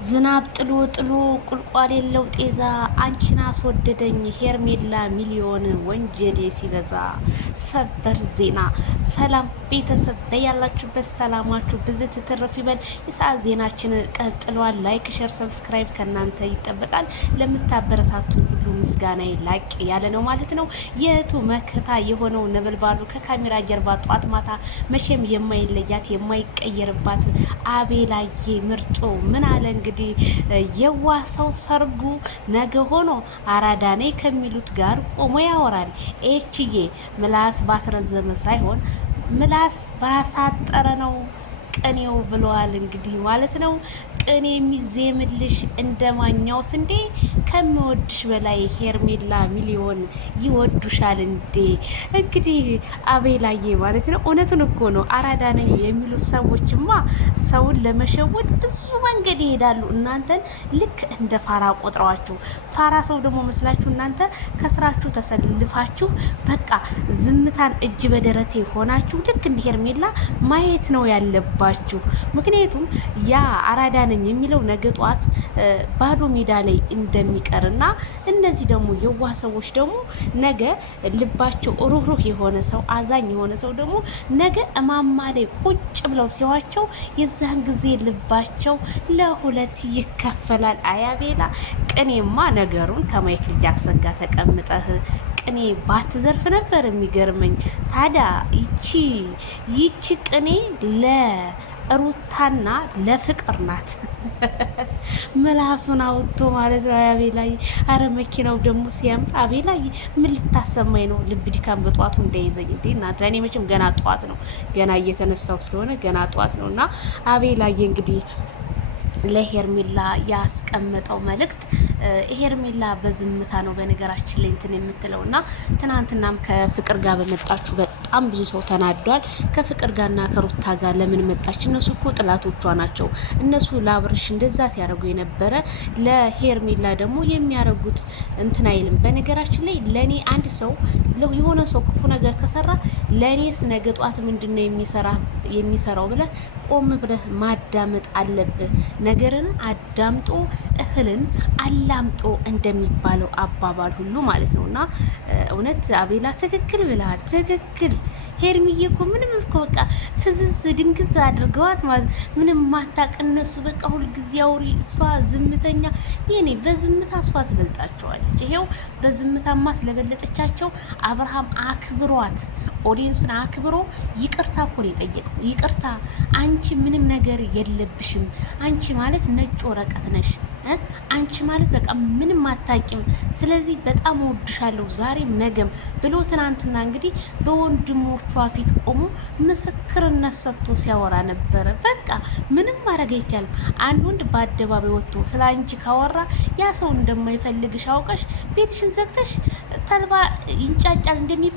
ዝናብ ጥሎ ጥሎ ቁልቋል የለው ጤዛ አንቺን አስወደደኝ ሄርሜላ ሚሊዮን ወንጀሌ ሲበዛ። ሰበር ዜና። ሰላም ቤተሰብ በያላችሁበት ሰላማችሁ ብዝት ትርፍ ይበል። የሰዓት ዜናችን ቀጥሏል። ላይክ ሸር ሰብስክራይብ ከእናንተ ይጠበቃል። ለምታበረታቱን ሁሉ ምስጋና ላቅ ያለ ነው ማለት ነው። የእህቱ መከታ የሆነው ነበልባሉ ከካሜራ ጀርባ ጧት ማታ መቼም የማይለያት የማይቀየርባት አቤላዬ ምርጦ ምን አለ እንግዲህ የዋ ሰው ሰርጉ ነገ ሆኖ አራዳ ነኝ ከሚሉት ጋር ቆሞ ያወራል። ኤችዬ ምላስ ባስረዘመ ሳይሆን ምላስ ባሳጠረ ነው ቅኔው ብለዋል እንግዲህ ማለት ነው። ቅኔ የሚዜምልሽ እንደማኛው ስንዴ ከሚወድሽ በላይ ሄርሜላ ሚሊዮን ይወዱሻል እንዴ። እንግዲህ አቤላዬ ማለት ነው። እውነቱን እኮ ነው። አራዳ ነኝ የሚሉት ሰዎችማ ሰውን ለመሸወድ ብዙ መንገድ ይሄዳሉ። እናንተን ልክ እንደ ፋራ ቆጥረዋችሁ፣ ፋራ ሰው ደግሞ መስላችሁ እናንተ ከስራችሁ ተሰልፋችሁ በቃ ዝምታን እጅ በደረቴ ሆናችሁ ልክ እንደ ሄርሜላ ማየት ነው ያለባችሁ። ምክንያቱም ያ አራዳ ነኝ የሚለው ነገ ጧት ባዶ ሜዳ ላይ እንደሚቀርና እነዚህ ደግሞ የዋህ ሰዎች ደግሞ ነገ ልባቸው ሩህሩህ የሆነ ሰው አዛኝ የሆነ ሰው ደግሞ ነገ እማማ ላይ ቁጭ ብለው ሲዋቸው የዛን ጊዜ ልባቸው ለሁለት ይከፈላል። አያቤላ ቅኔማ ነገሩን ከማይክል ጃክሰን ጋር ተቀምጠህ ቅኔ ባትዘርፍ ነበር የሚገርመኝ። ታዲያ ይቺ ቅኔ ለሩታና ለፍቅር ናት። ምላሱን አውጥቶ ማለት ነው አቤላዬ። አረ መኪናው ደግሞ ሲያምር አቤላዬ። ምን ልታሰማኝ ነው? ልብ ድካም በጠዋቱ እንዳይዘኝ እንዴ እናንተ። ለእኔ መቼም ገና ጠዋት ነው፣ ገና እየተነሳው ስለሆነ ገና ጠዋት ነው። እና አቤላዬ እንግዲህ ለሄርሜላ ያስቀመጠው መልእክት ሄርሜላ በዝምታ ነው በነገራችን ላይ እንትን የምትለው እና ትናንትናም ከፍቅር ጋር በመጣችሁ በጣም ብዙ ሰው ተናዷል። ከፍቅር ጋርና ከሩታ ጋር ለምን መጣች? እነሱ እኮ ጥላቶቿ ናቸው። እነሱ ለአብርሽ እንደዛ ሲያደርጉ የነበረ ለሄርሜላ ደግሞ የሚያደርጉት እንትን አይልም። በነገራችን ላይ ለእኔ አንድ ሰው የሆነ ሰው ክፉ ነገር ከሰራ ለእኔስ ነገ ጧት ምንድን ነው የሚሰራው ብለህ ቆም ብለህ ማዳመጥ አለብህ። ነገርን አዳምጦ እህልን አላምጦ እንደሚባለው አባባል ሁሉ ማለት ነው። እና እውነት አቤላ ትክክል ብለሃል። ትክክል። ሄርሚዬ እኮ ምንም እኮ በቃ ፍዝዝ ድንግዝ አድርገዋት ማለት ምንም ማታቅ እነሱ በቃ ሁልጊዜ አውሪ፣ እሷ ዝምተኛ። ይኔ በዝምታ እሷ ትበልጣቸዋለች። ይሄው በዝምታማ ስለበለጠቻቸው አብርሃም አክብሯት፣ ኦዲየንስን አክብሮ ይቅርታ እኮ ነው የጠየቀው። ይቅርታ አንቺ ምንም ነገር የለብሽም፣ አንቺ ማለት ነጭ ወረቀት ነሽ፣ አንቺ ማለት በቃ ምንም አታቂም። ስለዚህ በጣም እወድሻለሁ ዛሬም ነገም ብሎ ትናንትና እንግዲህ በወንድሞቿ ፊት ቆሞ ምስክርነት ሰጥቶ ሲያወራ ነበረ። በቃ ምንም ማድረግ አይቻልም። አንድ ወንድ በአደባባይ ወጥቶ ስለ አንቺ ካወራ ያ ሰው እንደማይፈልግሽ አውቀሽ ቤትሽን ዘግተሽ ተልባ ይንጫጫል እንደሚባል